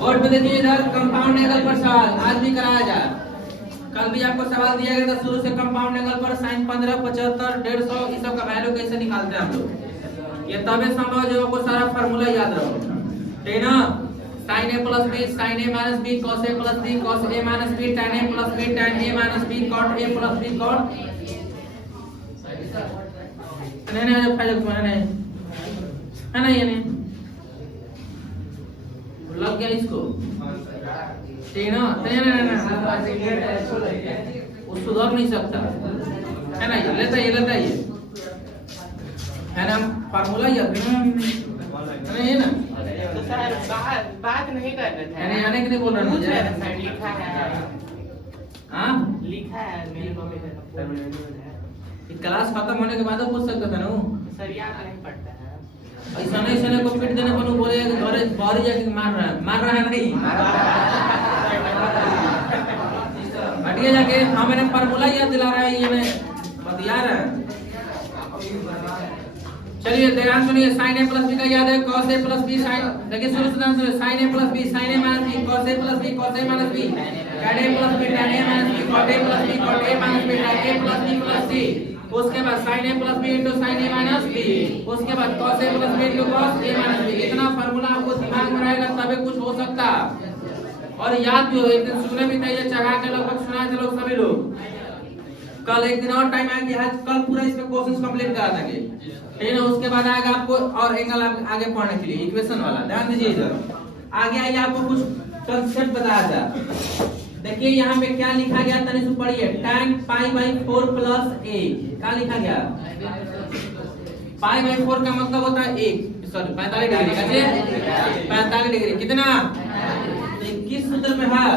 Board पे देखिए इधर कंपाउंड एंगल पर सवाल आज भी कराया जाए। कल भी आपको सवाल दिया गया था शुरू से कंपाउंड एंगल पर sin 15, 75, 150 इस सब का वैल्यू कैसे निकालते हैं हम लोग। ये तबे संभव जो आपको सारा फार्मूला याद रहो, ठीक है ना। sin a plus b sin a minus b cos a plus b cos a minus b tan a plus b tan a minus b cot a plus b cot नहीं जब फाइल को नहीं है ना, ये नहीं लग गया इसको, ठीक है ना। वो सुधर नहीं सकता है ना, ये लेता ये है ना, फार्मूला याद नहीं है ना। तो सर बात नहीं कर रहे थे, यानी आने के लिए बोल रहा हूँ सर लिखा है, हाँ लिखा है मेरे को भी क्लास खत्म होने के बाद पूछ सकता था ना सर, याद नहीं पड़ता है। ऐसा नहीं को पीट देने को बोले घरे बाहर जाके मार रहा है नहीं हटिए जाके हमें फार्मूला याद दिला रहा है, ये मैं बतिया रहा है। चलिए ध्यान सुनिए, sin a plus b का याद है cos a plus b sin, देखिए शुरू से ध्यान सुनिए, sin a plus b sin a minus b cos a plus b cos a minus b tan a plus b tan a minus b cot a plus b cot a minus b tan a plus b plus c, उसके बाद sin a plus b into sin a minus b, उसके बाद cos a plus b into cos a minus b। इतना formula आपको दिमाग में रहेगा तबे कुछ हो सकता और याद भी हो। एक दिन सुने भी थे, ये चढ़ा के लगभग सुनाए थे लोग सभी लोग। कल एक दिन और टाइम आएगा, आज कल पूरा इस पे क्वेश्चंस कंप्लीट करा देंगे, ठीक है ना। उसके बाद आएगा आपको और एंगल आगे पढ़ने के लिए इक्वेशन वाला, ध्यान दीजिए इधर। आगे आइए आपको कुछ कांसेप्ट बताया जाए। देखिए यहाँ पे क्या लिखा गया, तनिक से पढ़िए, tan π/4 प्लस a क्या लिखा गया। π/4 का मतलब होता है 45 डिग्री, कैसे 45 डिग्री कितना, किस सूत्र में है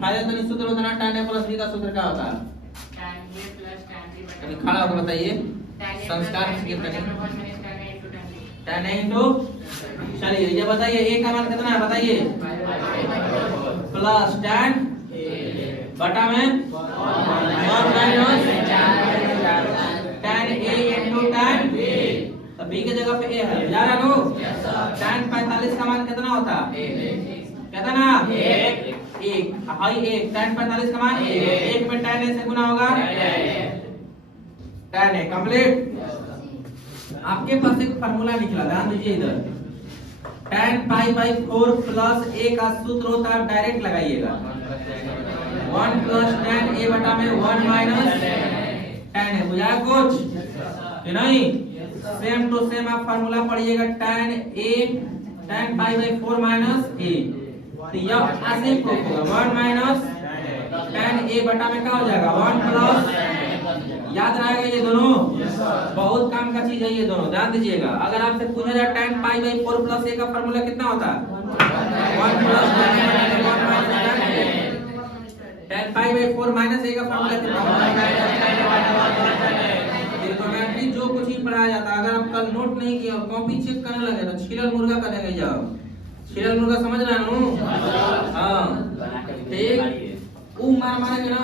फायदा सूत्र होता है tan a प्लस b का सूत्र क्या होता है, खड़ा होकर बताइए संस्कार tan a into, चलिए ये बताइए a का मान कितना है बताइए, प्लस tan बटा में 1 minus tan a into tan b, तो b की जगह पे a है, जा रहा नो। tan 45 का मान कितना होता है, कितना 1 हाई 1, tan 45 का मान 1 में tan a से गुना होगा tan a कंप्लीट। आपके पास एक फार्मूला निकला, ध्यान दीजिए इधर, tan π/4 प्लस a का सूत्र होता है, डायरेक्ट लगाइएगा 1 प्लस tan a बटा में 1 माइनस tan a, बुझाया कुछ कि नहीं। सेम टू सेम आप फार्मूला पढ़िएगा, tan π/4 माइनस a, तो यह ऐसे को होगा 1 माइनस tan a बटा में क्या हो जाएगा 1 प्लस, याद रहेगा ये दोनों, बहुत काम का चीज है ये दोनों, ध्यान दीजिएगा। अगर आपसे पूछा जाए tan π/4 प्लस a का फार्मूला कितना होता है 1 प्लस tan π/4 माइनस a का फार्मूला कितना होता है। ट्रिग्नोमेट्री जो कुछ ही पढ़ाया जाता है, अगर आप कल नोट नहीं किया कॉपी चेक करने लगे तो छिलल मुर्गा करने जाओ, छिलल मुर्गा समझ रहे हो, हाँ ठीक, वो मारेंगे ना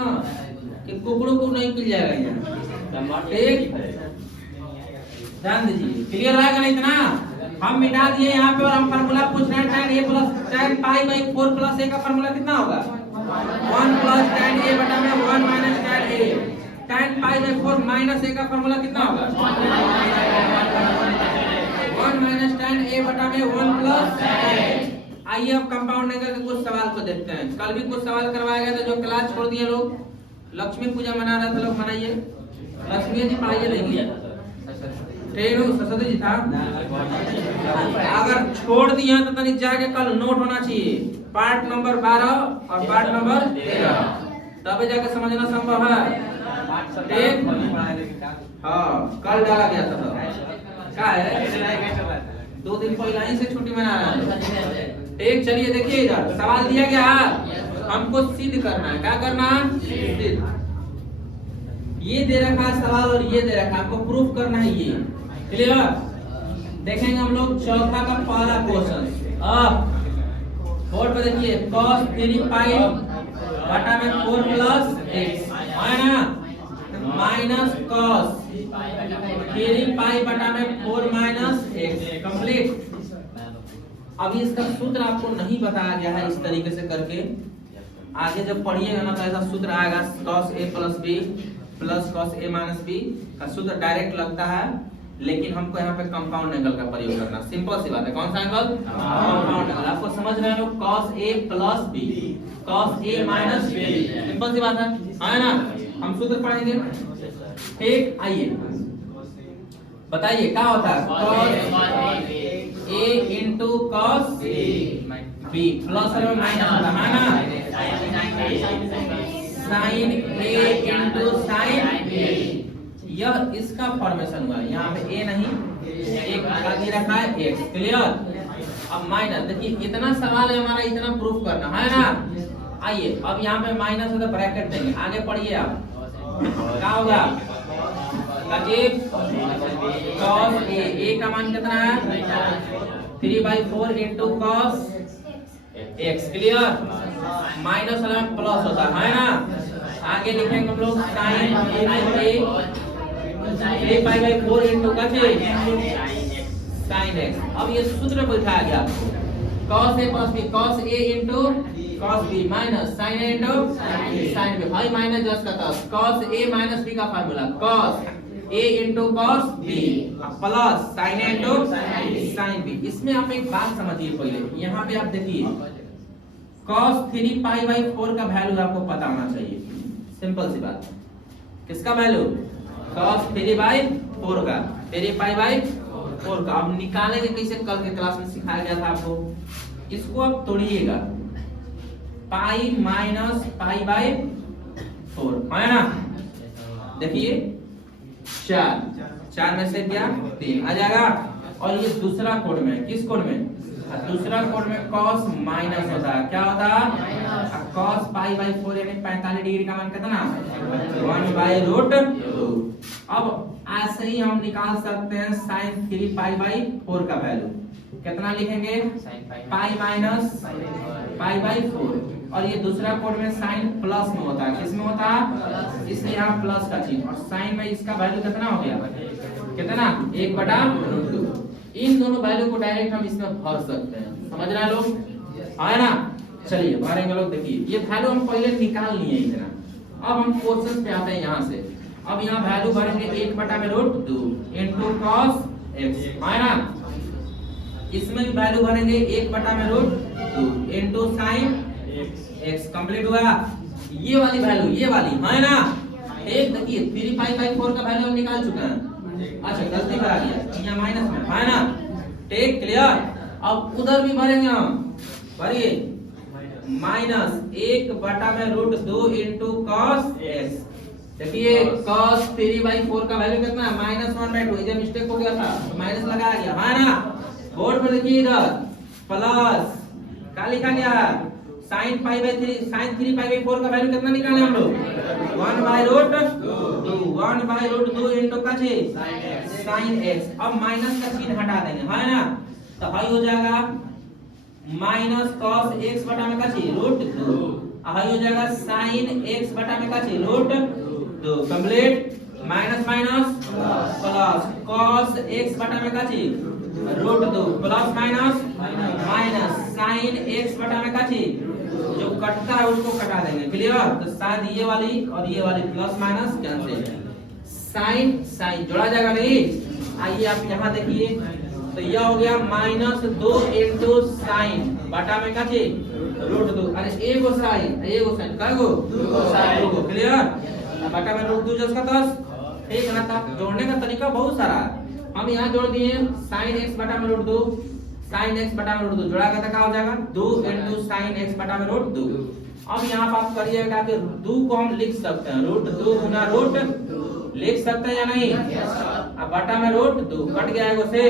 कि कुकड़ों को नहीं मिल जाएगा यहाँ, ठीक, ध्यान दीजिए, क्लियर रहेगा नहीं इतना। हम मिटा दिए यहाँ पे और हम फार्मूला पूछ रहे हैं tan a plus tan π/4 plus a का फार्मूला कितना होगा 1 प्लस tan a बटा में 1 minus tan a, tan π/4 minus a का फार्मूला कितना होगा 1 माइनस tan a बटा में 1 प्लस। आइए अब कंपाउंड एंगल के कुछ सवाल को देखते हैं। कल भी कुछ सवाल करवाया गया था, जो क्लास छोड़ दिए लोग, लक्ष्मी पूजा मना रहे थे लोग, मनाइए, लक्ष्मी जी पढ़ाइए लेंगे, सरस्वती जी था। अगर छोड़ दिया तो तनिक जाके कल नोट होना चाहिए, पार्ट नंबर 12 और पार्ट नंबर 13, तब जाके समझना संभव है, ठीक। हाँ कल डाला गया था, क्या है 2 दिन पहले ही से छुट्टी मना रहा है, ठीक। चलिए देखिए इधर सवाल दिया गया, हमको सिद्ध करना है, क्या करना है सिद्ध। ये दे रखा है सवाल और ये दे रखा है, आपको प्रूफ करना है ये, क्लियर। देखेंगे हम लोग चौथा का पहला क्वेश्चन। अब बोर्ड पे देखिए cos 3 पाई बटा में 4 प्लस x है ना, माइनस cos 3 पाई बटा में 4 माइनस x कंप्लीट। अभी इसका सूत्र आपको नहीं बताया गया है इस तरीके से करके, आगे जब पढ़िएगा ना तो ऐसा सूत्र आएगा cos a plus B plus cos a minus B का सूत्र डायरेक्ट लगता है, लेकिन हमको यहाँ पे कंपाउंड एंगल का प्रयोग करना। सिंपल सी बात है, कौन सा एंगल? Compound angle. आपको समझ रहे हो cos a plus B cos a minus B, simple सी बात है ना? हम सूत्र पढ़ेंगे, ठीक? आइए बताइए क्या होता है? cos a into cos b plus और माइनस होता है ना? sin a into sin b, यह इसका फॉर्मेशन हुआ। यहाँ पे a नहीं, एक आगे रखा है x, क्लियर? अब माइनस, देखिए इतना सवाल है हमारा, इतना प्रूफ करना है ना। आइए अब यहाँ पे माइनस है तो ब्रैकेट देंगे, आगे पढ़िए आप क्या होगा? cos a का मान कितना है? 3/4 into cos x, clear? Minus वाला प्लस होता है ना। आगे लिखेंगे हम लोग sin a 3/4 into sin x। अब ये सूत्र बैठाया गया आपको, cos a plus b cos a into cos b minus sin a into sin b। भाई माइनस जस्ट का था, cos a माइनस b का formula cos a into cos b plus sin a into sin b। इसमें आप एक बात समझिए पहले, यहाँ पे आप देखिए cos 3π/4 का वैल्यू आपको पता होना चाहिए। सिंपल सी बात, किसका वैल्यू? cos 3/4 का, 3π/4 का। अब निकालेंगे कैसे, कल के क्लास में सिखाया गया था आपको। इसको आप तोड़िएगा, पाई माइनस π/4 है ना। देखिए 4 में से क्या 3 आ जाएगा। और ये दूसरा कोड में, किस कोड में? दूसरा कोड में cos माइनस होता है, क्या होता है? cos π/4 यानी 45 डिग्री का मान कितना? 1/√2। अब ऐसे ही हम निकाल सकते हैं sin 3π/4 का वैल्यू, कितना लिखेंगे? Pi minus π/4। और ये दूसरा कोड में साइन प्लस में होता है, किस में होता है? इसलिए यहाँ प्लस का चिन्ह, और साइन में इसका वैल्यू कितना हो गया? कितना? 1/√2। इन दोनों वैल्यू को डायरेक्ट हम इसमें भर सकते हैं, समझ रहे हैं लोग? है ना। चलिए भरेंगे लोग। देखिए ये वैल्यू हम पहले निकाल लिए इतना, अब हम क्वेश्चन पे आते हैं यहाँ से। अब यहाँ वैल्यू भरेंगे 1/√2 into cos x, है ना। इसमें भी वैल्यू भरेंगे 1/√2 into sin x। कंप्लीट हुआ ये वाली वैल्यू, ये वाली है ना। एक देखिए 3π/4 का वैल्यू हम निकाल चुके हैं। अच्छा गलती करा दिया, यहाँ माइनस में है ना। Take clear. अब उधर भी भरेंगे हम, भरिए माइनस 1/√2 into cos x। देखिए cos 3/4 का वैल्यू कितना है? -1/2। इधर मिस्टेक हो गया था तो माइनस लगाया गया, है ना। बोर्ड पर देखिए इधर प्लस क्या लिखा गया? sin 3π/4 का वैल्यू कितना निकाले हम लोग? 1/√2 into काचे sin x। अब माइनस का चिन्ह हटा देंगे, है ना। तो हाई हो जाएगा माइनस cos x बटा में काचे √2, हाई हो जाएगा sin x बटा में काचे √2। Complete. Minus minus plus cos x बटा में काचे √2 plus minus minus sin x बटा में काचे जो कटता है उसको कटा देंगे, क्लियर। तो शायद ये वाली और ये वाली plus minus cancel, sine sine जोड़ा जाएगा नहीं। आइए आप यहाँ देखिए, तो यह हो गया -2 into sin बटा में काचे √2। अरे एगो साइन कागो दो, क्लियर। बटा में √2 जस का 10, ठीक है ना। तब जोड़ने का तरीका बहुत सारा है। हम यहाँ जोड़ दिए sin x बटा में √2, sin x बटा में √2 जोड़ा का क्या हो जाएगा? 2 into sin x बटा में √2। अब यहाँ पर आप करिएगा कि 2 को हम लिख सकते हैं √2 गुना √2 लिख सकते हैं या नहीं? अब बटा में √2 कट गया है से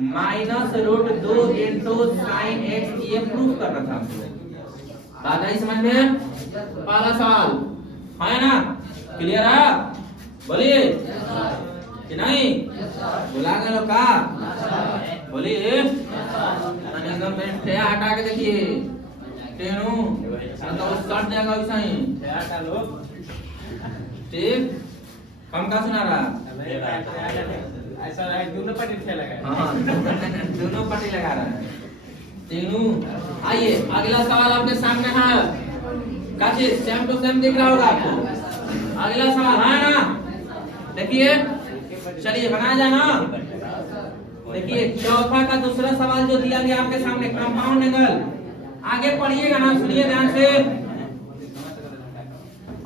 -√2 into sin x, ये प्रूफ करना था। बात आई समझ में? पहला सवाल है ना, क्लियर है? बोलिए कि नहीं? बुला गए लोग का? बोलिए एकदम ठे हटा के देखिए, टेनू तो सट जाएगा वैसा ही, ठीक। कम का सुना रहा ऐसा दोनों पार्टी लगा है। हाँ दोनों पार्टी लगा रहा है, तीनों। आइए अगला सवाल आपके सामने है, काची सेम टू सेम दिख रहा होगा आपको। अगला सवाल है ना, देखिए चलिए बनाया जाए ना। देखिए चौथा का दूसरा सवाल जो दिया गया आपके सामने, कंपाउंड एंगल। आगे पढ़िएगा ना, सुनिए ध्यान से।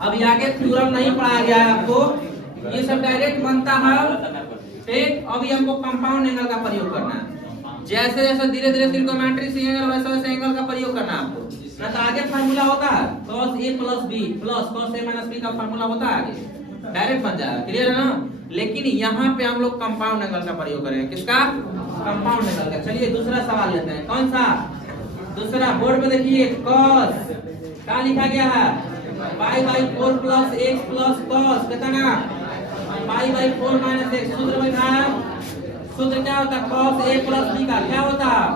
अभी आगे थ्योरम नहीं पढ़ाया गया है आपको, ये सब डायरेक्ट बनता है। ठीक, अभी हमको कंपाउंड एंगल का प्रयोग करना है। जैसे जैसे धीरे धीरे त्रिकोणमिति एंगल वैसे वैसे एंगल का प्रयोग करना है आपको। ना तो आगे फार्मूला होता है cos a plus b plus cos a minus b का फार्मूला होता है, आगे डायरेक्ट बन जाएगा। क्लियर है ना? लेकिन यहाँ पे हम लोग कंपाउंड एंगल का प्रयोग करेंगे। किसका? कंपाउंड एंगल का। चलिए दूसरा सवाल लेते हैं। कौन सा दूसरा? बोर्ड पे देखिए, cos क्या लिखा गया है? Pi by 4 plus x plus cos कितना? Pi by 4 minus x। सूत्र बैठा है, सूत्र क्या होता है? cos a प्लस b का क्या होता है?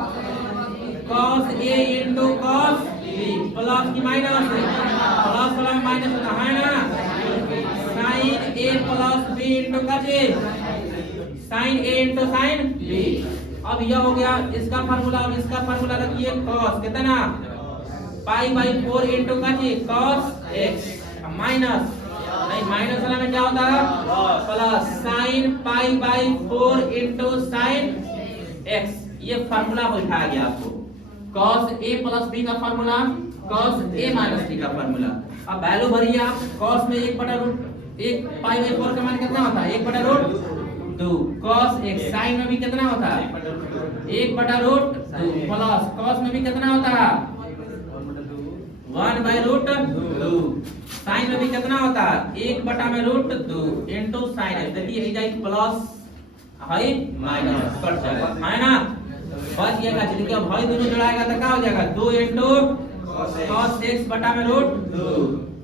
cos a into cos b plus की माइनस, प्लस वाला माइनस होता है ना। sin a plus b into का चीज sin a into sin b। अब यह हो गया इसका फार्मूला। अब इसका फार्मूला रखिए, cos कितना? पाई बाई 4 इंटू का चीज cos x माइनस, नहीं माइनस वाला में क्या होता है? Plus sin pi by 4 into sin x। ये फार्मूला बैठाया गया आपको, cos a प्लस b का formula, cos a minus b का फार्मूला। अब वैल्यू भरिए आप। cos में 1 पाई बाई 4 का मान कितना होता है? 1/√2। cos x sin में भी कितना होता है? 1/√2 प्लस cos में भी कितना होता है? 1/√2। sin में भी कितना होता है? 1/√2 इंटू sin। देखिए ये जाए प्लस है माइनस कट जाएगा, है ना? बच गया का चीज। अब भाई दोनों जोड़ाएगा तो क्या हो जाएगा? 2 इंटू cos x बटा में √2।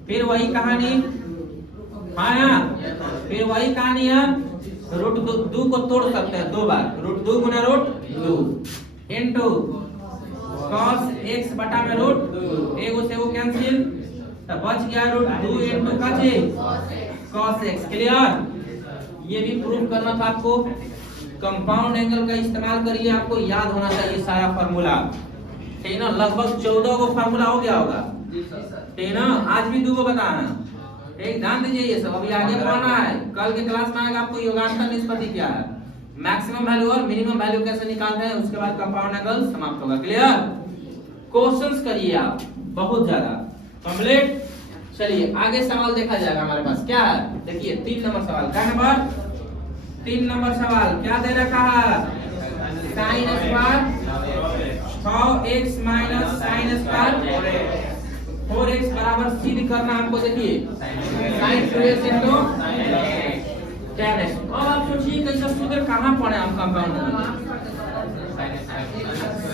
फिर वही कहानी, है ना? फिर वही कहानी है, √2 को तोड़ सकते हैं 2 बार। √2 गुना √2 इंटू cos x बटा में √2। एगो से वो कैंसिल, तो बच गया √2 इंटू का चीज cos x। क्लियर? ये भी प्रूव करना था आपको। कंपाउंड एंगल का इस्तेमाल करिए, आपको याद होना चाहिए सारा फार्मूला। ठीक ना? लगभग 14 को फार्मूला हो गया होगा। ठीक ना? आज भी 2 को बताना। एक ध्यान दीजिए, ये सब अभी आगे पढ़ना है। कल के क्लास में आएगा आपको योगांतर निष्पत्ति क्या है, मैक्सिमम वैल्यू और मिनिमम वैल्यू कैसे निकालते हैं, उसके बाद कंपाउंड एंगल समाप्त होगा। क्लियर? क्वेश्चंस करिए आप बहुत ज्यादा। कंप्लीट? चलिए आगे सवाल देखा जाएगा हमारे पास। क्या है? देखिए 3 नंबर सवाल। क्या नंबर? 3 नंबर सवाल क्या दे रखा है? sin square 6x minus sin square 4x बराबर सिद्ध करना हमको। देखिए sin 2x into tan x। अब आप सोचिए कैसे सूत्र कहां पढ़े हम कंपाउंड में?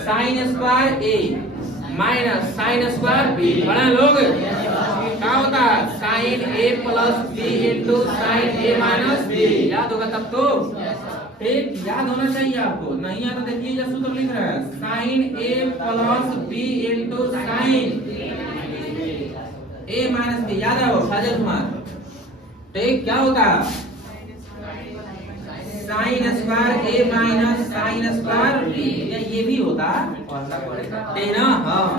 sin square a minus sin square b पढ़े लोग? क्या होता है? sin a plus b into sin a minus b। याद होगा तब तो। ठीक, याद होना चाहिए आपको। नहीं आता देखिए ये सूत्र लिख रहे हैं, sin a plus b into sin a minus b। याद है वो साजिद कुमार? ठीक, क्या होता है? sin square a minus sin square b। ये भी होता है, ठीक ना? हाँ,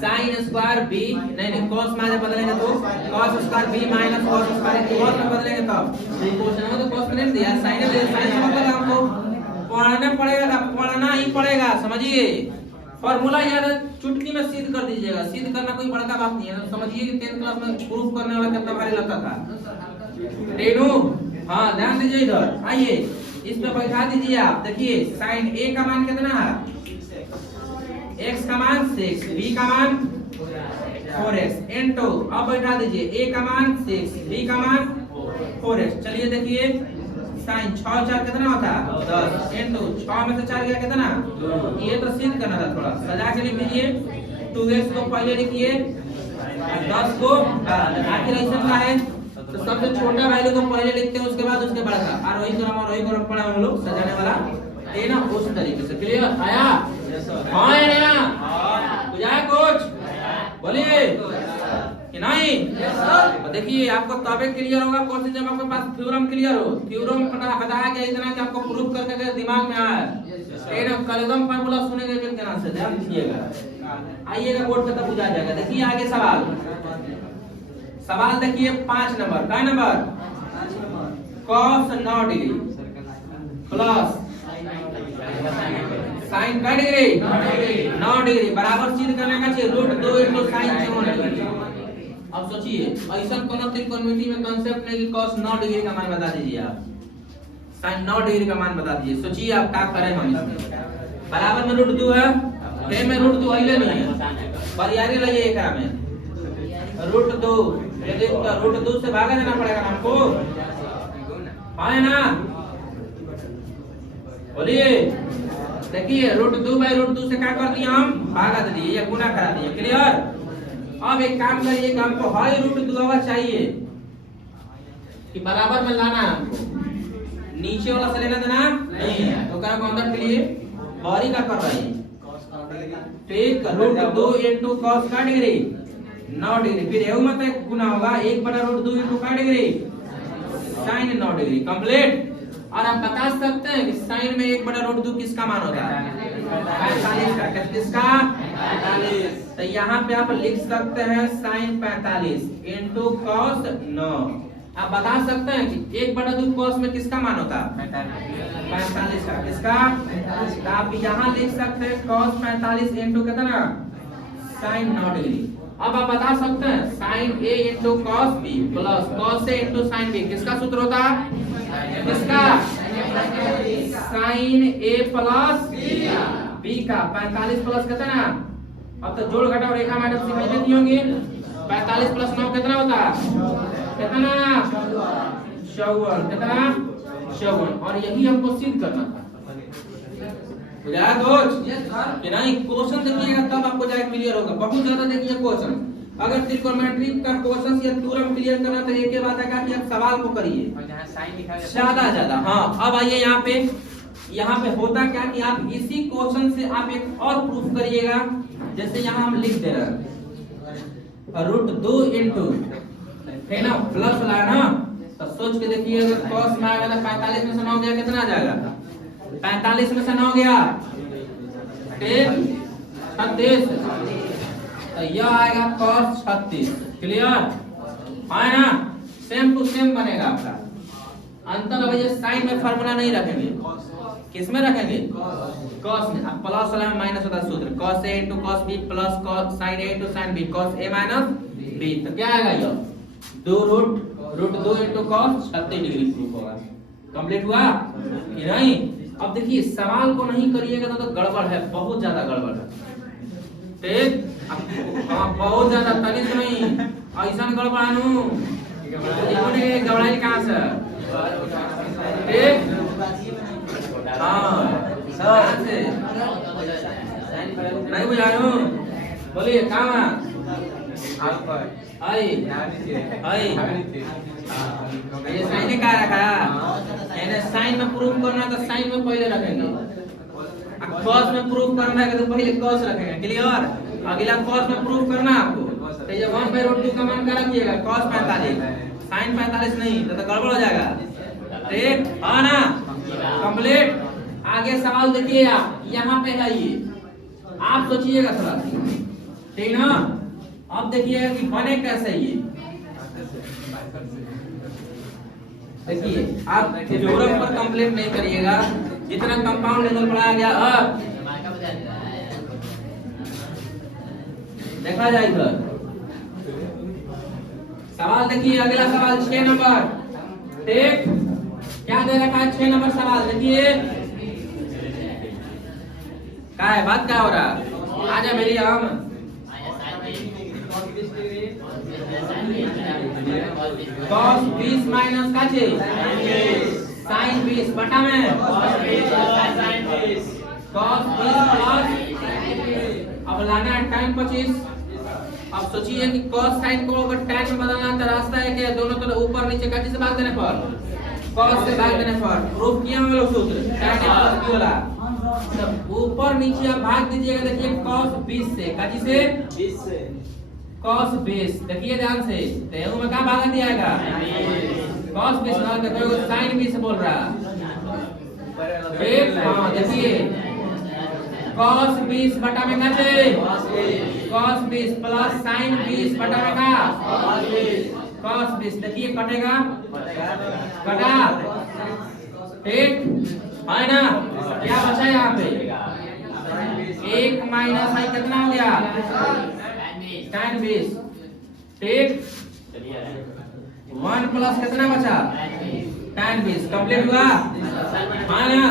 sin स्क्वायर b नहीं cos में बदलेंगे तो cos square b minus cos square a। cos में बदलेंगे तब क्वेश्चन में तो cos में नहीं दिया, sin में sin से मतलब हमको पढ़ना ही पड़ेगा। समझिए फॉर्मूला याद है, चुटकी में सिद्ध कर दीजिएगा। सिद्ध करना कोई बड़का बात नहीं है। समझिए कि 10th क्लास में प्रूफ करने वाला कितना भारी लगता था। रेनू, हाँ ध्यान दीजिए इधर। आइए इस पे बैठा दीजिए आप। देखिए sin a का मान कितना है? x का मान 6, b का मान 4x इनटू, अब बैठा दीजिए a का मान 6, b का मान 4x। चलिए देखिए sin 6 4 कितना होता है? 10 इनटू 6 में से 4 गया कितना? ये तो सिद्ध करना था, थोड़ा सजा के लिख दीजिए। 2x को पहले लिखिए, 10 को आखिर ऐसा का है तो सबसे छोटा वैल्यू को पहले लिखते हैं, उसके बाद उसके बड़ा का। और वही क्रम पढ़ा हम लोग सजाने वाला, ये ना उस तरीके से। क्लियर? आया? हाँ या ना? बुझाया कुछ? बोलिए कि नहीं? देखिए आपको तबे क्लियर होगा क्वेश्चन जब आपके पास थ्योरम क्लियर हो। थ्योरम बताया गया इतना कि आपको प्रूफ करके दिमाग में आए। एकदम कलगम फार्मूला सुनेंगे तो क्या नाम से ध्यान दीजिएगा। आइएगा बोर्ड पे तब बुझा जाएगा। देखिए आगे सवाल, सवाल देखिए 5 नंबर का number cos 9 degree plus sin का डिग्री 9 डिग्री बराबर सिद्ध करने का चाहिए √2 into sin 4 डिग्री। अब सोचिए ऐसा कोनो त्रिकोणमिति में कांसेप्ट नहीं कि cos 9 डिग्री का मान बता दीजिए आप, sin 9 डिग्री का मान बता दीजिए। सोचिए आप क्या करें हम इसमें, बराबर में √2 है, हे में √2 आइले नहीं है, परियारी लाइए एकरा में √2, यदि √2 से भागा देना पड़ेगा हमको, है ना? बोलिए। देखिए √2/√2 से क्या कर दिया हम, भागा दे दिए या गुना करा दिए। क्लियर? अब एक काम करिए कि हमको हाई √2 चाहिए कि बराबर में लाना है हमको, नीचे वाला से लेना देना नहीं है, तो क्या अंदर के लिए बारी का कर रही है, ठीक। √2 into cos का डिग्री 9 डिग्री, फिर एऊ मत गुना होगा 1/√2 into का डिग्री sin 9 डिग्री कंप्लीट। और आप बता सकते हैं कि sin में 1/√2 किसका मान होता है, 45 का। किसका? 45। तो यहाँ पे आप लिख सकते हैं sin 45 into cos 9। आप बता सकते हैं कि 1/2 cos में किसका मान होता है 45 का। किसका? तो आप यहाँ लिख सकते हैं cos 45 into कितना sin 9 डिग्री। अब आप बता सकते हैं sin A into cos B plus cos A into sin B किसका सूत्र होता है, किसका? sin A प्लस B का 45 प्लस कितना, अब तो जोड़ घटाव रेखा मैडम सिखाई देती होंगी, 45 प्लस 9 कितना होता है, कितना 54, कितना 54। और यही हमको सिद्ध करना था, बुझा दोस्त कि नहीं? क्वेश्चन देखिएगा तब आपको जाके क्लियर होगा। बहुत ज्यादा देखिए क्वेश्चन, अगर त्रिकोणमिति का क्वेश्चन या थ्योरम क्लियर करना तो एक ही बात है कि आप सवाल को करिए ज्यादा। हाँ अब आइए यहाँ पे होता क्या कि आप इसी क्वेश्चन से आप एक और प्रूफ करिएगा। जैसे यहाँ हम लिख दे रहे हैं √2 into है ना प्लस लाना, तो सोच के देखिए अगर cos में आएगा 45 में से 9 गया कितना आ जाएगा, 45 में से 9 गया 36, तो यह आएगा cos 36। क्लियर है ना? सेम टू सेम बनेगा आपका। अंतर अब ये साइन में फार्मूला नहीं रखेंगे, किसमें रखेंगे, cos में। अब प्लस वाला में माइनस होता है सूत्र, cos A into cos B plus cos sin A into sin B cos A minus B। तो क्या आएगा ये 2√2 into cos 36 डिग्री प्रूफ होगा। कंप्लीट हुआ कि नहीं? अब देखिए सवाल को नहीं करिएगा तो गड़बड़ है, बहुत ज्यादा गड़बड़ है, ठीक। हाँ बहुत ज्यादा, तनिक नहीं ऐसा गड़बड़ है नु, गड़बड़ाई कहाँ से, ठीक। हाँ से नहीं बुझायो, बोलिए कहाँ आई ये साइन का रखा, यानी साइन में प्रूफ करना तो साइन में पहले रखेंगे, कॉस में प्रूफ करना है तो पहले कॉस रखेंगे। क्लियर? अगला कॉस में प्रूफ करना आपको, तो ये 1/√2 का मान क्या रखिएगा, cos 45, sin 45 नहीं तो गड़बड़ हो जाएगा, ठीक है ना? कंप्लीट। आगे सवाल देखिए आप, यहाँ पे है ये, आप सोचिएगा थोड़ा, ठीक ना? अब देखिएगा कि बने कैसे ये, देखिए आप थ्योरम पर कंप्लीट नहीं करिएगा, जितना कंपाउंड लेवल पढ़ाया गया अब देखा जाए इधर। सवाल देखिए अगला सवाल 6 नंबर, ठीक। क्या दे रखा है 6 नंबर सवाल देखिए, क्या है बात, क्या हो रहा, आजा मेरी आम cos 20 माइनस का छे sin 20 बटा में cos 20 प्लस, अब लाना है tan 25। अब सोचिए कि cos sin को अगर tan में बदलना तो रास्ता है कि दोनों तरफ ऊपर नीचे का से भाग देने पर, cos से भाग देने पर प्रूफ किया हम लोग सूत्र tan प्लस q वाला, तो ऊपर नीचे आप भाग दीजिएगा। देखिए cos 20 से काजी से 20 से cos 20, देखिए ध्यान से, तो में क्या भागा दिया जाएगा cos 20 ना, देखो sin 20 बोल रहा है, ठीक। हां देखिए cos 20 बटा में का छे cos 20 प्लस sin 20 बटा में का cos 20। देखिए कटेगा कटा ठीक है ना। क्या बचा यहाँ पे एक माइनस आई कितना हो गया tan 20 ठीक 1 प्लस कितना बचा tan 20 कंप्लीट हुआ हाँ ना।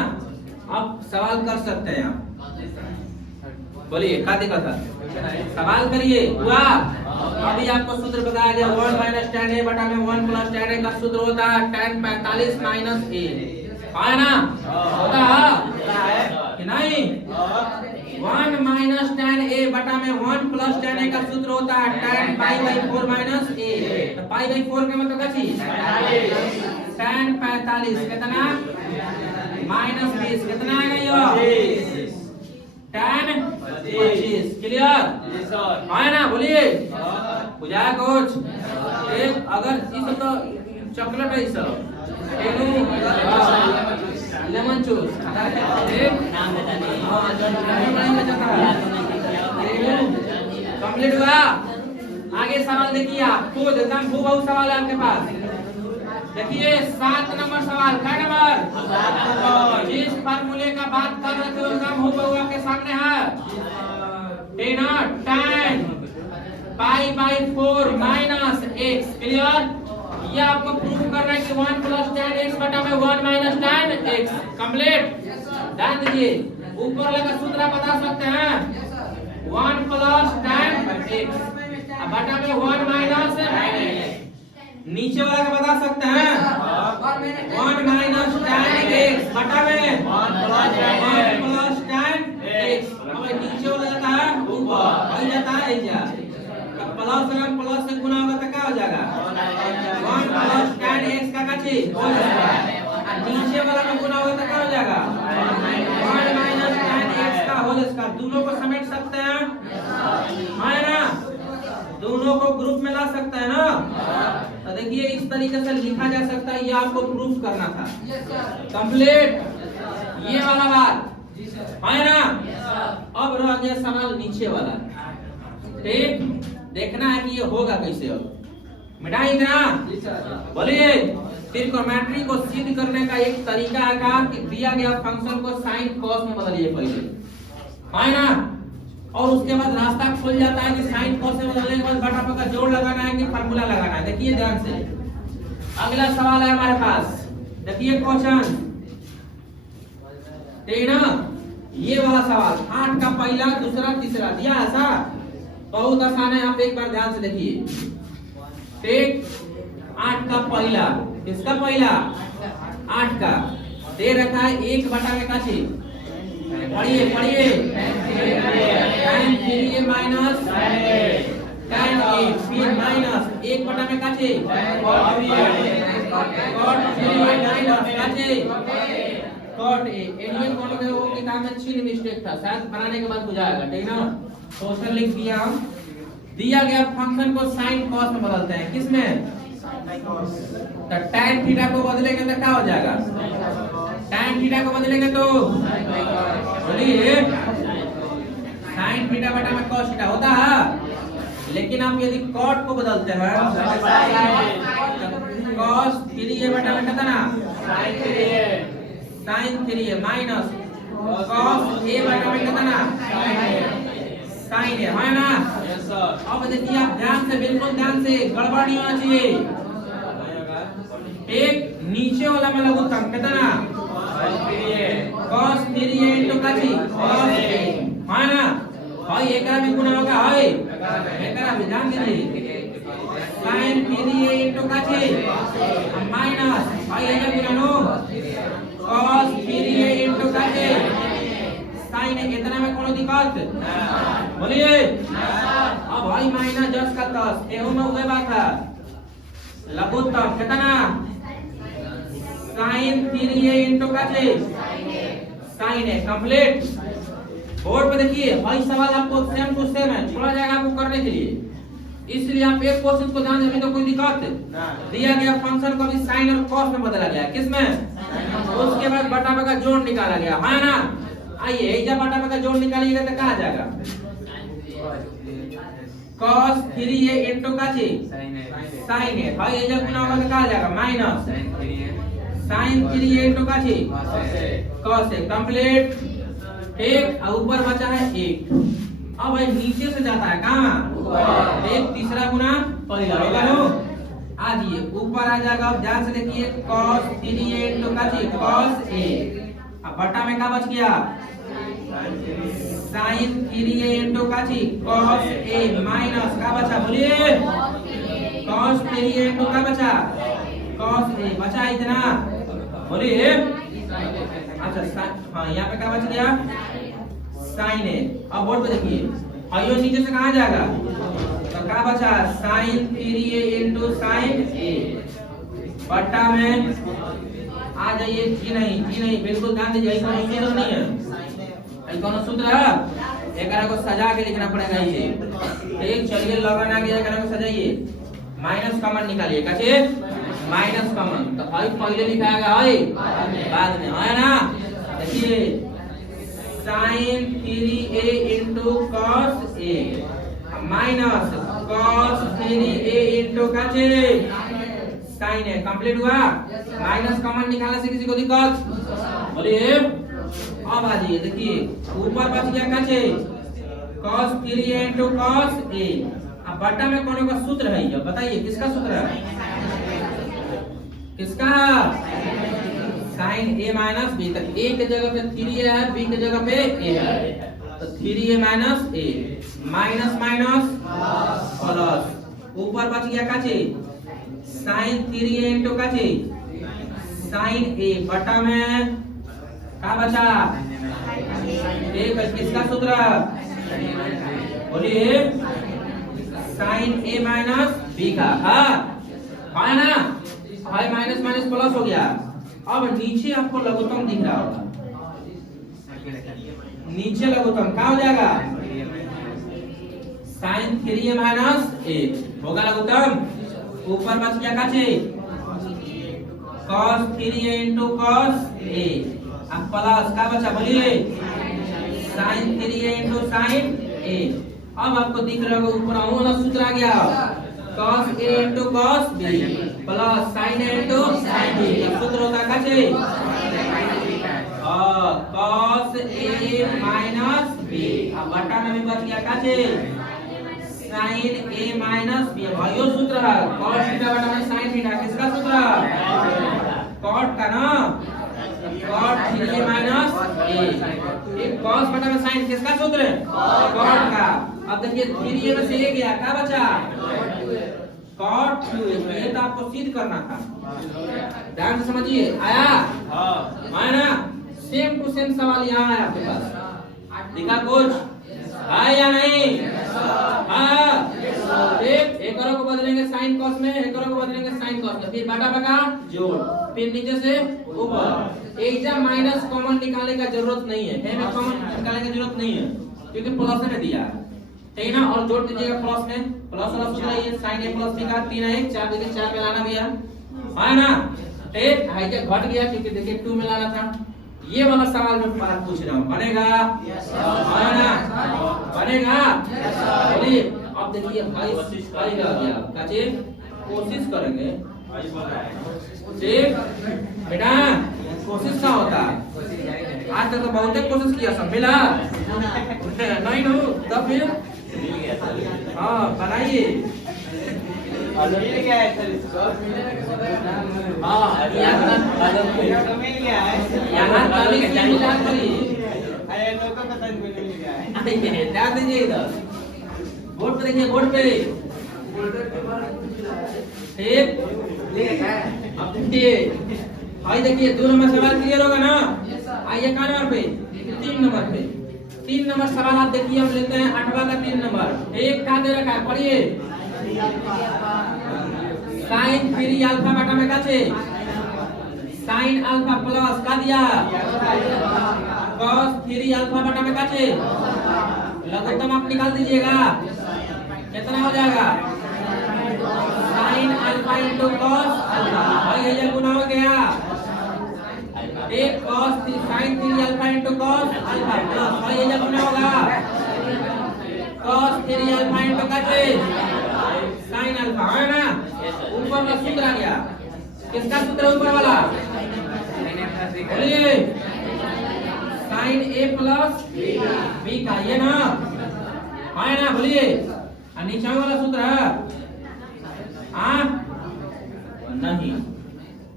अब सवाल कर सकते हैं आप बोलिए क्या दिक्कत है सवाल करिए हुआ। अभी आपको सूत्र बताया गया 1 माइनस tan a बटा में 1 प्लस tan a का सूत्र होता है tan 45 माइनस a है ना होता है कि नहीं। 1 माइनस tan a बटा में 1 प्लस tan a का सूत्र होता है tan pi by 4 minus a। तो पाई बाई 4 का मतलब क्या चीज tan 45 कितना माइनस 20 कितना आएगा ये tan 25 क्लियर है ना। बोलिए बुझाया कुछ एक अगर इस तो चॉकलेट है इस लेमन जूस कंप्लीट हुआ। आगे सवाल देखिए आप खुद एकदम बहुत सवाल है आपके पास। देखिए 7 नंबर सवाल क्या नंबर जिस फार्मूले का बात कर रहे थे उसका बहु आपके सामने है tan pi by 4 minus x clear. ये आपको प्रूफ करना है कि 1 प्लस tan x बटा में 1 माइनस tan x कंप्लीट। ध्यान दीजिए ऊपर वाला सूत्र बता सकते हैं 1 प्लस tan x बटा में 1 माइनस नीचे वाला का बता सकते हैं 1 माइनस tan x बटा में 1 प्लस tan x। अब नीचे वाला जाता है ऊपर वही जाता है इधर प्लस अगर प्लस से गुना होगा तो क्या हो जाएगा 1 प्लस tan x का चीज नीचे वाला में गुना होगा तो क्या हो जाएगा 1 माइनस tan x का होल स्क्वायर। दोनों को समेट सकते हैं है ना दोनों को ग्रुप में ला सकते हैं ना। तो देखिए इस तरीके से लिखा जा सकता है ये आपको प्रूफ करना था कंप्लीट ये वाला बात है ना। अब रह गया सवाल नीचे वाला ठीक देखना है कि ये होगा कैसे। अब मिटाई इतना बोलिए त्रिकोणमिति को सिद्ध करने का एक तरीका है कि दिया गया फंक्शन को साइन कॉस में बदलिए पहले है ना और उसके बाद रास्ता खुल जाता है कि साइन कॉस से बदलने के बाद बटा पर का जोड़ लगाना है कि फार्मूला लगाना है। देखिए ध्यान से अगला सवाल है हमारे पास। देखिए क्वेश्चन ठीक ना ये वाला सवाल 8 का पहला दूसरा तीसरा दिया ऐसा बहुत आसान है। आप एक बार ध्यान से देखिए ठीक 8 का पहला किसका पहला 8 का दे रखा है 1 बटा में का चीज पढ़िए पढ़िए tan 3a minus tan a फिर माइनस 1 बटा में का चीज cot 3a माइनस का चीज cot a एनिमल कौन के वो किताब में छिन मिस्टेक था शायद बनाने के बाद बुझाएगा ठीक ना। क्वेश्चन लिख दिया हम दिया गया फंक्शन को sin cos में बदलते हैं किसमें तो tan थीटा को बदलेंगे तो क्या हो जाएगा tan थीटा को बदलेंगे तो बोलिए sin थीटा बटा में cos थीटा होता है। लेकिन आप यदि cot को बदलते हैं cos 3a बटा में कितना sin 3a minus cos a बटा में कितना sin a है ना। अब देखिए आप ध्यान से बिल्कुल ध्यान से गड़बड़ नहीं होना चाहिए। एक नीचे वाला में लघुत्तम कितना cos 3a into का चीज cos a है ना भाई एकरा में गुना होगा है एकरा में ध्यान दीजिए sin 3a into का चीज माइनस भाई एकरा गुना नो cos 3a into का चीज sin a इतना में कोनो दिक्कत बोलिए। अब भाई माइनस 10 का 10 एहू में हुए बात है लघुत्तम कितना sin 3a into का चीज sin a कंप्लीट। बोर्ड पे देखिए भाई सवाल आपको सेम टू सेम है छोड़ा जाएगा आपको करने के लिए इसलिए आप एक क्वेश्चन को ध्यान दें तो कोई दिक्कत दिया गया फंक्शन को भी sin और cos में बदला गया किसमें उसके बाद बटा का जोड़ निकाला गया है ना। आइए एजा बटा में का जोड़ निकालिएगा तो कहाँ जाएगा cos 3a into का चीज sin a भाई एजा गुना होगा तो कहाँ जाएगा माइनस sin 3a into का चीज cos a कंप्लीट ठीक और ऊपर बचा है 1 अब भाई नीचे से जाता है कहाँ एक तीसरा गुना होगा नो आज ये ऊपर आ जाएगा अब ध्यान से देखिए cos 3a into का चीज cos a अब बटा में क्या बच गया sin 3a into का चीज cos a माइनस क्या बचा बोलिए cos 3a into का बचा cos a बचा इतना बोलिए अच्छा हाँ यहाँ पे क्या बच गया sin a अब बोर्ड पे देखिए आइयो नीचे से कहाँ जाएगा तो क्या बचा sin 3a into sin a बटा में आ जाइए जी नहीं बिल्कुल ध्यान दीजिए कोई सूत्र नहीं है कौन सूत्र है एकरा को सजा के लिखना पड़ेगा ये ठीक चलिए लगन आ गया एकरा को सजाइए माइनस कॉमन निकालिए कैसे माइनस कॉमन तो भाई पहले लिखाएगा भाई बाद में है ना देखिए sin 3a into cos a minus cos 3a into कैसे sin a कंप्लीट हुआ माइनस कॉमन निकालने से किसी को दिक्कत बोलिए अब आ जाइए देखिए ऊपर बच गया कैसे cos 3a into cos a अब बटा में कौन का सूत्र है ये बताइए किसका सूत्र है किसका sin a minus b तक a के जगह पे 3a है b के जगह पे a है तो 3a minus a minus minus plus ऊपर बच गया कैसे sin 3a into कैसे sin a बटा में क्या बचा एक किसका सूत्र बोलिए sin a minus b का है ना भाई माइनस माइनस प्लस हो गया अब नीचे आपको लघुत्तम दिख रहा होगा नीचे लघुत्तम क्या हो जाएगा sin 3a minus a होगा लघुत्तम ऊपर बच गया कैसे cos 3a into cos a अब प्लस क्या बचा बोलिए sin 3a into sin a अब आपको दिख रहा होगा ऊपर वाला सूत्र आ गया cos a into cos b plus sin a into sin b का सूत्र होता है कैसे cos a minus b अब बटा में भी बच गया कैसे sin a minus b भाइयों सूत्र है cos थीटा बटा में sin थीटा किसका सूत्र cot का ना cot 3a minus a एक cos बटा में sin किसका सूत्र है cot का अब देखिए 3a में से a गया क्या बचा cot 2a ये तो आपको सिद्ध करना था ध्यान से समझिए आया आया ना सेम टू सेम सवाल यहाँ है आपके पास दिखा कुछ है या नहीं हाँ एक और को बदलेंगे sin cos में एक और को बदलेंगे sin cos में फिर बटा बटा जोड़ फिर नीचे से ऊपर एजा माइनस कॉमन निकालने का जरूरत नहीं है में कॉमन निकालने की जरूरत नहीं है क्योंकि प्लस में दिया ठीक है ना और जोड़ दीजिएगा प्लस में प्लस वाला सूत्र ये sin a plus b का 3 है 4 देखिए 4 में लाना भैया है ना ठीक है क्या घट गया क्योंकि देखिए 2 में लाना था ये वाला सवाल मैं पूछ रहा हूँ बनेगा है ना बनेगा बोलिए अब देखिए भाई भाई आ गया काचे कोशिश करेंगे ठीक बेटा कोशिश क्या होता है आज तक तो बहुत कोशिश किया सब मिला नहीं नो तब फिर हाँ बनाइए मिल गया है सर इसको हाँ मिल गया है यहाँ ताली की जान पड़ी अरे लोगों को पता नहीं मिल गया है ये ध्यान दीजिए इधर बोर्ड पे देखिए बोर्ड पे ठीक अब देखिए भाई देखिए 2 नंबर सवाल क्लियर होगा ना आइए कहाँ नंबर पे 3 नंबर पे 3 नंबर सवाल आप देखिए हम लेते हैं 8वां का 3 नंबर एक क्या दे रखा है पढ़िए sin 3 अल्फा बटा में कैसे sin अल्फा प्लस का दिया cos 3 अल्फा बटा में कैसे लघुत्तम आप निकाल दीजिएगा कितना हो जाएगा sin alpha into cos alpha भाई ये गुना हो गया take cos sin 3 alpha into cos alpha plus और ये जब क्या होगा cos 3 अल्फा into का चीज sin अल्फा है ना ऊपर वाला सूत्र आ गया किसका सूत्र है ऊपर वाला बोलिए sin a plus b का ये ना है ना बोलिए और नीचे वाला सूत्र है हाँ नहीं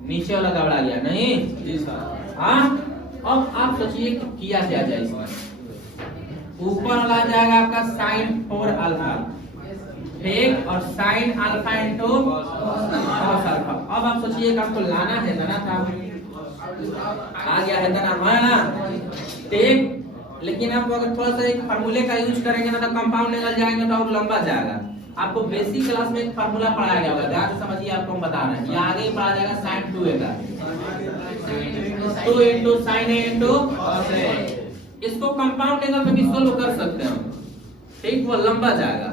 नीचे वाला गड़बड़ा गया नहीं जी सर। हाँ अब आप सोचिए कि किया क्या जाए इसमें ऊपर वाला आ जाएगा आपका sin 4 अल्फा ठीक और sin alpha into cos alpha अब आप सोचिए कि आपको लाना है ना था आ गया है ना ठीक लेकिन आप अगर थोड़ा सा एक फार्मूले का यूज करेंगे ना तो कंपाउंड निकल जाएंगे तो और लंबा जाएगा आपको बेसिक क्लास में एक फार्मूला पढ़ाया गया होगा ध्यान से समझिए आपको हम बता रहे हैं ये आगे ही पढ़ा जाएगा sin 2a का 2 into sin a into cos a इसको कंपाउंड एंगल पे भी सोल्व कर सकते हैं हम ठीक वो लंबा जाएगा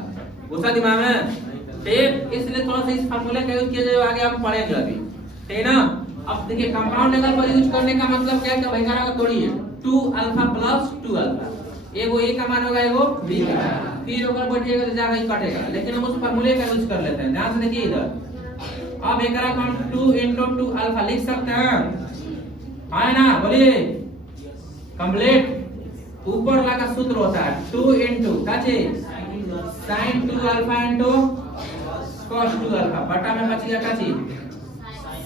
घुसा दिमाग में ठीक इसलिए थोड़ा सा इस फार्मूले का यूज किया जाए आगे हम पढ़ेंगे अभी ठीक ना अब देखिए कंपाउंड एंगल पर यूज करने का मतलब क्या है कि भाई का तोड़िए 2 अल्फा प्लस 2 अल्फा एगो a का मान होगा एगो b का फिर ऊपर बैठिएगा तो जाएगा ही कटेगा लेकिन हम उस फार्मूले का यूज कर लेते हैं ध्यान से देखिए इधर अब एकरा को हम 2 into 2 अल्फा लिख सकते हैं है ना बोलिए कंप्लीट ऊपर वाला का सूत्र होता है 2 into काचे sin 2 alpha into cos 2 alpha बटा में बच गया काची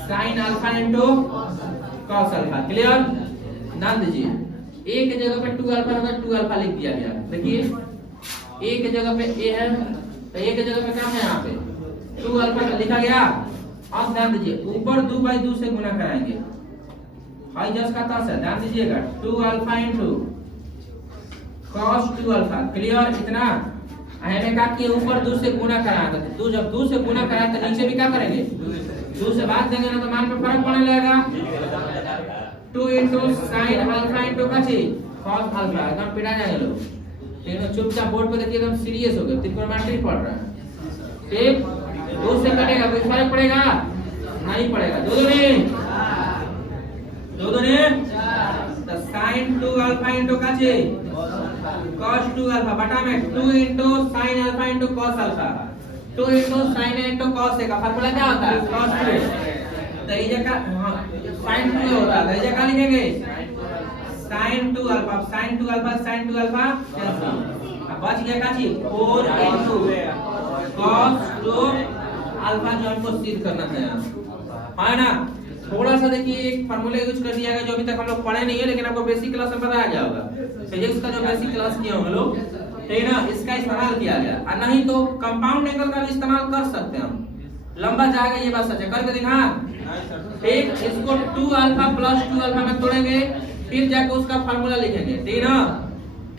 sin alpha into cos alpha clear ध्यान दीजिए a के जगह पे 2 अल्फा होगा 2 अल्फा लिख दिया गया देखिए a के जगह पे a है तो a के जगह पे क्या है यहाँ पे 2 अल्फा का लिखा गया अब ध्यान दीजिए ऊपर 2 बाई 2 से गुना कराएंगे हाई जस का तस है ध्यान दीजिएगा 2 alpha into cos 2 alpha clear इतना मैंने कहा कि ऊपर 2 से गुना कराएंगे तो जब 2 से गुना कराएं तो नीचे भी क्या करेंगे 2 से भाग देंगे ना तो मान पे फर्क पड़ने लगेगा 2 into sin अल्फा into काची cos अल्फा एकदम पिटा जाएंगे लोग लेकिन चुपचाप बोर्ड पे देखिए एकदम सीरियस हो गए त्रिकोणमिति पढ़ रहा है ठीक 2 से कटेगा कोई फर्क पड़ेगा नहीं पड़ेगा दो ने तो sin 2 अल्फा into काची cos 2 अल्फा बटा में 2 into sin alpha into cos alpha 2 into sin into cos का फार्मूला क्या होता है cos 2 तो ये जगह sin 2 होता है ये जगह लिखेंगे sin 2 alpha sin 2 alpha sin 2 alpha अब बच गया काची 4 into cos 2 अल्फा जो हमको सिद्ध करना है है ना थोड़ा सा देखिए एक फार्मूला यूज कर दिया गया जो अभी तक हम लोग पढ़े नहीं है लेकिन आपको बेसिक क्लास में बताया गया होगा फिजिक्स का जो बेसिक क्लास किया हम लोग ठीक ना इसका इस्तेमाल किया गया और नहीं तो कंपाउंड एंगल का भी इस्तेमाल कर सकते हैं हम लंबा जाएगा ये बात सच है करके दिखा ठीक इसको 2 अल्फा प्लस 2 अल्फा में तोड़ेंगे फिर जाके उसका फार्मूला लिखेंगे ठीक ना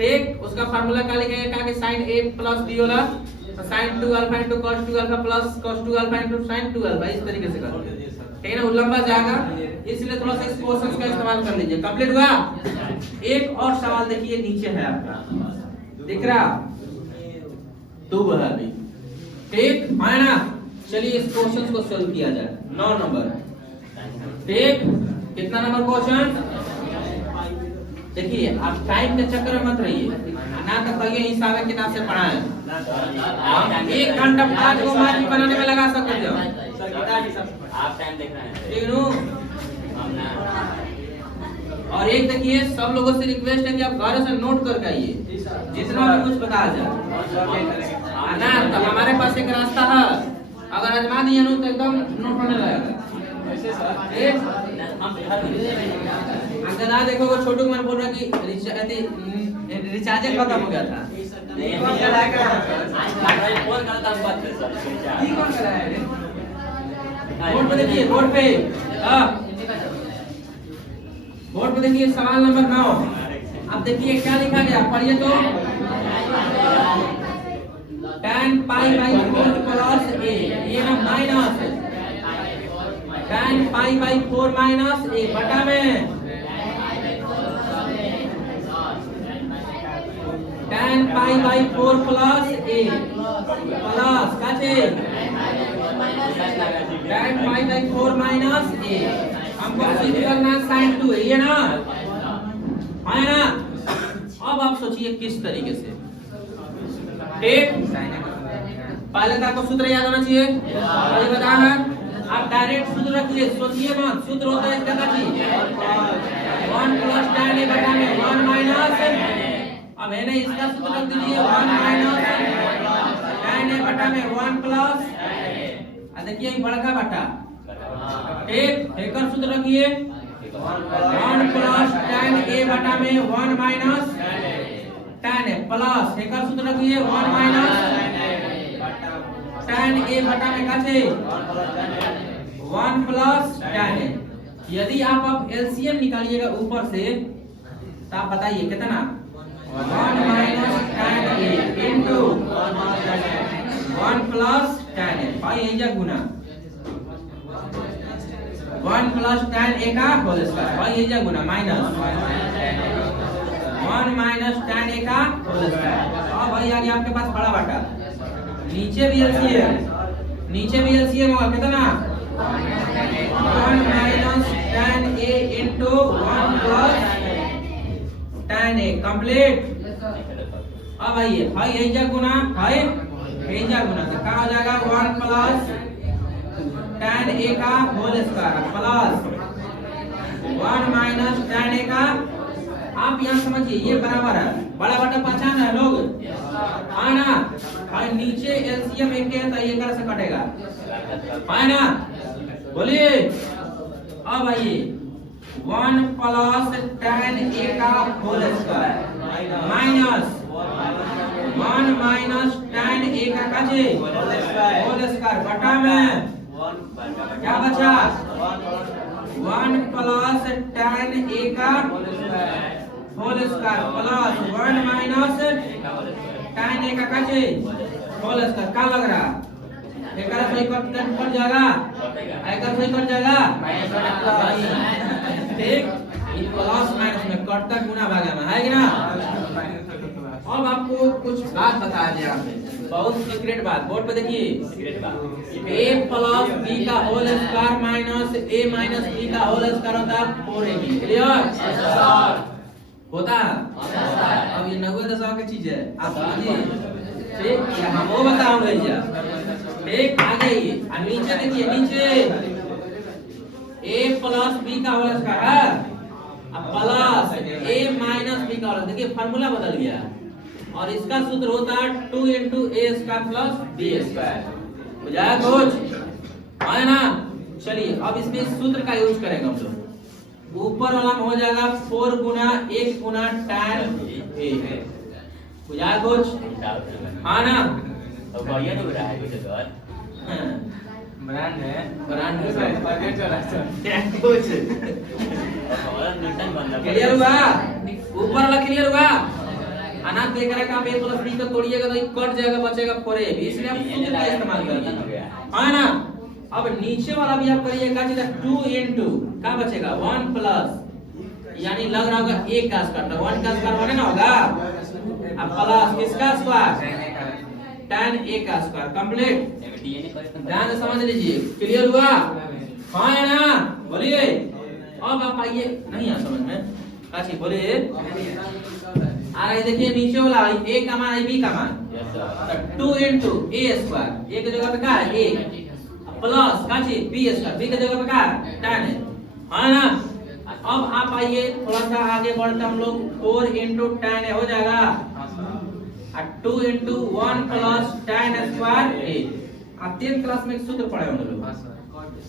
ठीक उसका फार्मूला क्या लिखेंगे क्या कि sin a प्लस b वाला sin 2 alpha into cos 2 alpha plus cos 2 alpha into sin 2 alpha इस तरीके से करोगे ठीक है ना लंबा जाएगा इसलिए थोड़ा सा इस क्वेश्चन का इस्तेमाल कर लीजिए कंप्लीट हुआ एक और सवाल देखिए नीचे है आपका दिख रहा तो वह भी ठीक है ना चलिए इस क्वेश्चन को सॉल्व किया जाए 9 नंबर ठीक कितना नंबर क्वेश्चन देखिए आप टाइम के चक्कर में मत रहिए ना तो कहिए हिसाब किताब से पढ़ाएं 1 घंटा 5 को मार्क बनाने में लगा सकते हो आप टाइम देख रहे हैं ठीक और एक देखिए सब लोगों से रिक्वेस्ट है कि आप घर से नोट करके आइए जितना भी कुछ बताया जाए ना तो हमारे पास एक रास्ता है अगर आजमा दिए तो एकदम नोट होने लगेगा ऐसे सर अगर ना देखो वो छोटू कुमार बोल रहा कि रिचार्ज खत्म हो गया था बोर्ड पे देखिए बोर्ड पे बोर्ड पे देखिए सवाल नंबर 9 अब देखिए क्या लिखा गया पढ़िए तो tan pi by 4 plus a ये ना minus tan pi by 4 minus a बटा में tan pi by 4 plus a plus काचे tan pi by 4 minus a हमको सिद्ध करना है sin 2 ये ना है ना। अब आप सोचिए किस तरीके से, ठीक, पहले तो आपको सूत्र याद होना चाहिए, ये बताना। आप डायरेक्ट सूत्र रखिए, सोचिए मत, सूत्र होता है इसका क्या चीज 1 प्लस tan a बटा में 1 माइनस, अब है ना इसका सूत्र रख दीजिए 1 माइनस tan a बटा में 1 प्लस, देखिए ये बड़ा बटा, ठीक, एकर सूत्र रखिए 1 प्लस tan a बटा में 1 माइनस tan a प्लस, एकर सूत्र रखिए 1 माइनस tan a बटा में का छे 1 प्लस tan a। यदि आप एलसीएम निकालिएगा ऊपर से तो आप बताइए कितना 1 minus tan a into 1 plus tan a, भाई यही जा गुना 1 प्लस tan a का होल स्क्वायर, भाई यही जा गुना माइनस 1 माइनस tan a का होल स्क्वायर। अब भाई आ गया आपके पास बड़ा बटा, नीचे भी एलसीएम होगा कितना 1 minus tan a into 1 plus tan a complete. अब आइए भाई यही जा गुना, भाई यही जा गुना तो क्या हो जाएगा 1 प्लस tan a का whole square plus 1 minus tan a का। आप यहाँ समझिए ये बराबर है, बड़ा बटा पहचान है लोग, है ना, भाई नीचे एलसीएम एक है तो ये कर से कटेगा, है ना, बोलिए। अब आइए 1 प्लस tan a का whole square minus 1 minus tan a का काजे होल स्क्वायर बटा में क्या बचा 1 प्लस tan a का whole square plus 1 minus tan a का काजे होल स्क्वायर। क्या लग रहा एकरा सही कट जाएगा, एकरा सही कट जाएगा, ठीक, ये प्लस माइनस में कटता गुना भागा में है कि ना। अब आपको कुछ बात बता दिया आपने, बहुत सीक्रेट बात, बोर्ड पे देखिए a प्लस b का whole square minus a minus b का होल स्क्वायर होता है 4ab, क्लियर होता है। अब ये 90 दशा की चीज है, आप समझिए, ठीक, हम वो बताऊंगा भैया, ठीक, आगे ये और नीचे देखिए, नीचे a प्लस b का होल स्क्वायर है अब प्लस a माइनस b का होल, देखिए फार्मूला बदल गया और इसका सूत्र होता है 2 into a square plus b square, बुझाया कुछ है ना। चलिए अब इसमें इस सूत्र का यूज करेंगे हम लोग, ऊपर वाला में हो जाएगा 4 गुना 1 गुना tan a, बुझाया कुछ हाँ ना। अब बढ़िया तो रहा है कुछ और ब्रांड है बजट वाला क्या कुछ और न्यूटन बनना क्लियर हुआ, ऊपर वाला क्लियर हुआ। अनाथ देख रहा काम a प्लस b को तोड़िएगा तो ये कट जाएगा, बचेगा 4ab, इसलिए आप सूत्र का इस्तेमाल करिए, है ना। अब नीचे वाला भी आप करिएगा 2 into क्या बचेगा 1 प्लस, यानी लग रहा होगा 1 का स्क्वायर, 1 का स्क्वायर बने ना होगा, अब प्लस किसका स्क्वायर tan a का स्क्वायर कंप्लीट। ध्यान से समझ लीजिए, क्लियर हुआ हाँ या ना, बोलिए। अब आप आइए, नहीं आ समझ में काची, बोलिए आ रहा है, देखिए नीचे वाला a का मान b का मान 2 into a स्क्वायर, a की जगह पे क्या है a प्लस काची b स्क्वायर, b की जगह पे क्या है tan है ना। अब आप आइए थोड़ा सा आगे बढ़ते हम लोग, 4 into tan a हो जाएगा और 2 into 1 plus tan square a। आप 10th क्लास में एक सूत्र पढ़े होंगे लोग,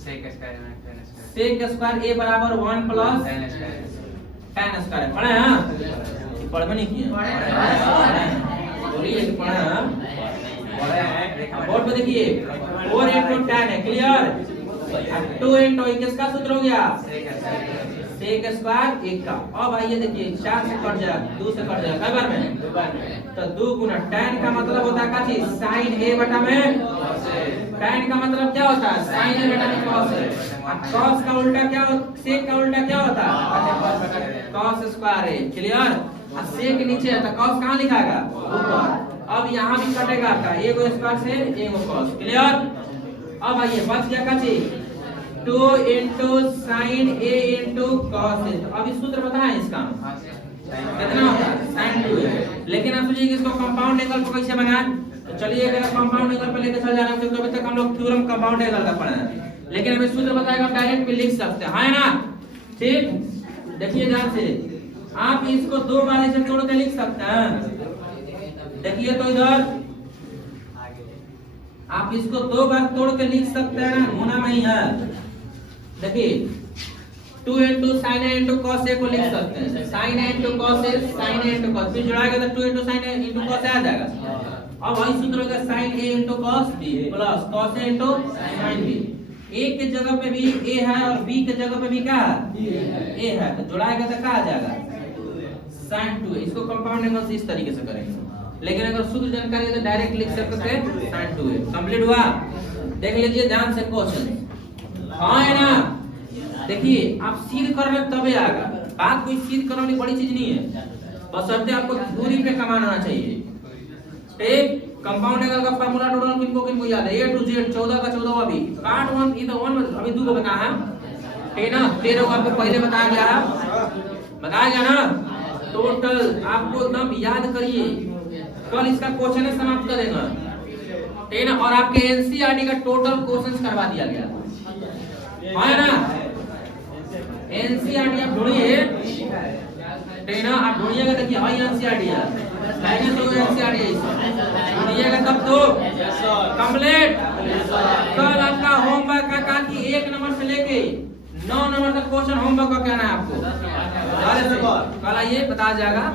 sec स्क्वायर a बराबर 1 प्लस tan स्क्वायर पढ़े हैं, पढ़ नहीं किए बोलिए पढ़े हैं, बोर्ड पे देखिए 4 into tan है, क्लियर, 2 into किसका सूत्र हो गया sec स्क्वायर 1 का। अब आइए देखिए 4 से कट जाएगा, 2 से कट जाएगा, कई बार में तो 2 गुना tan का मतलब होता है क्या चीज sin a बटा में, tan का मतलब क्या होता है sin a बटा में cos है, cos का उल्टा क्या होता, sec का उल्टा क्या होता है cos स्क्वायर a, क्लियर। और sec नीचे है तो cos कहाँ लिखाएगा ऊपर, अब यहाँ भी कटेगा आपका एगो स्क्वायर से एगो cos, क्लियर। अब आइए बच गया क्या चीज 2 into sin A into cos A। तो अभी सूत्र बताएं इसका कितना होता है sin 2 है। लेकिन आप सोचिए कि इसको कंपाउंड एंगल को कैसे बनाएं। तो चलिए अगर कंपाउंड एंगल पे लेके चल जाना तो अभी तक हम लोग थ्योरम कंपाउंड एंगल का पढ़ा है, लेकिन अभी सूत्र बताएगा आप डायरेक्ट भी लिख सकते हैं, है ना। ठीक, देखिए ध्यान से, आप इसको दो बार ऐसे तोड़ के लिख सकते हैं। देखिए तो इधर आप इसको दो बार तोड़ के लिख सकते हैं, होना नहीं है। देखिए 2 into sin A into cos A को लिख सकते हैं, sin A into cos A, sin A into cos, फिर जुड़ाएगा तो 2 into sin A into cos A आ जाएगा। अब वही सूत्र होगा sin A into cos B plus cos A into sin B। A के जगह पे भी A है और B के जगह पे भी क्या है A है, तो जुड़ाएगा तो क्या आ जाएगा sin 2। इसको कंपाउंड एंगल से इस तरीके से करेंगे, लेकिन अगर शुद्ध जानकारी है तो डायरेक्ट लिख सकते हैं sin 2 है। कंप्लीट हुआ, देख लीजिए ध्यान से क्वेश्चन। हाँ है ना, देखिए आप सीध कर रहे तबे आएगा, बात कोई सीध करने बड़ी चीज नहीं है, बशर्ते आपको दूरी पे कमाना आना चाहिए। ठीक, कंपाउंड एंगल का फार्मूला टोटल किनको याद है, A to Z 14 का 14 अभी पार्ट 1 ये तो 1 अभी 2 को बना है, ठीक ना। 13 को आपको पहले बताया गया ना। टोटल आपको एकदम याद करिए, कल इसका क्वेश्चन समाप्त करेंगे, ठीक ना। और आपके एनसीईआरटी का टोटल क्वेश्चंस करवा दिया गया है ना। एनसीईआरटी आप ढूंढिए, ठीक ना, आप ढूंढिएगा देखिए हाई एनसीईआरटी है, लाइने तो एनसीईआरटी है, ढूंढिएगा तब तो कंप्लीट। कल आपका होमवर्क का कहा कि 1 नंबर से लेके 9 नंबर तक क्वेश्चन होमवर्क का कहना है आपको, कल आइए बता जाएगा।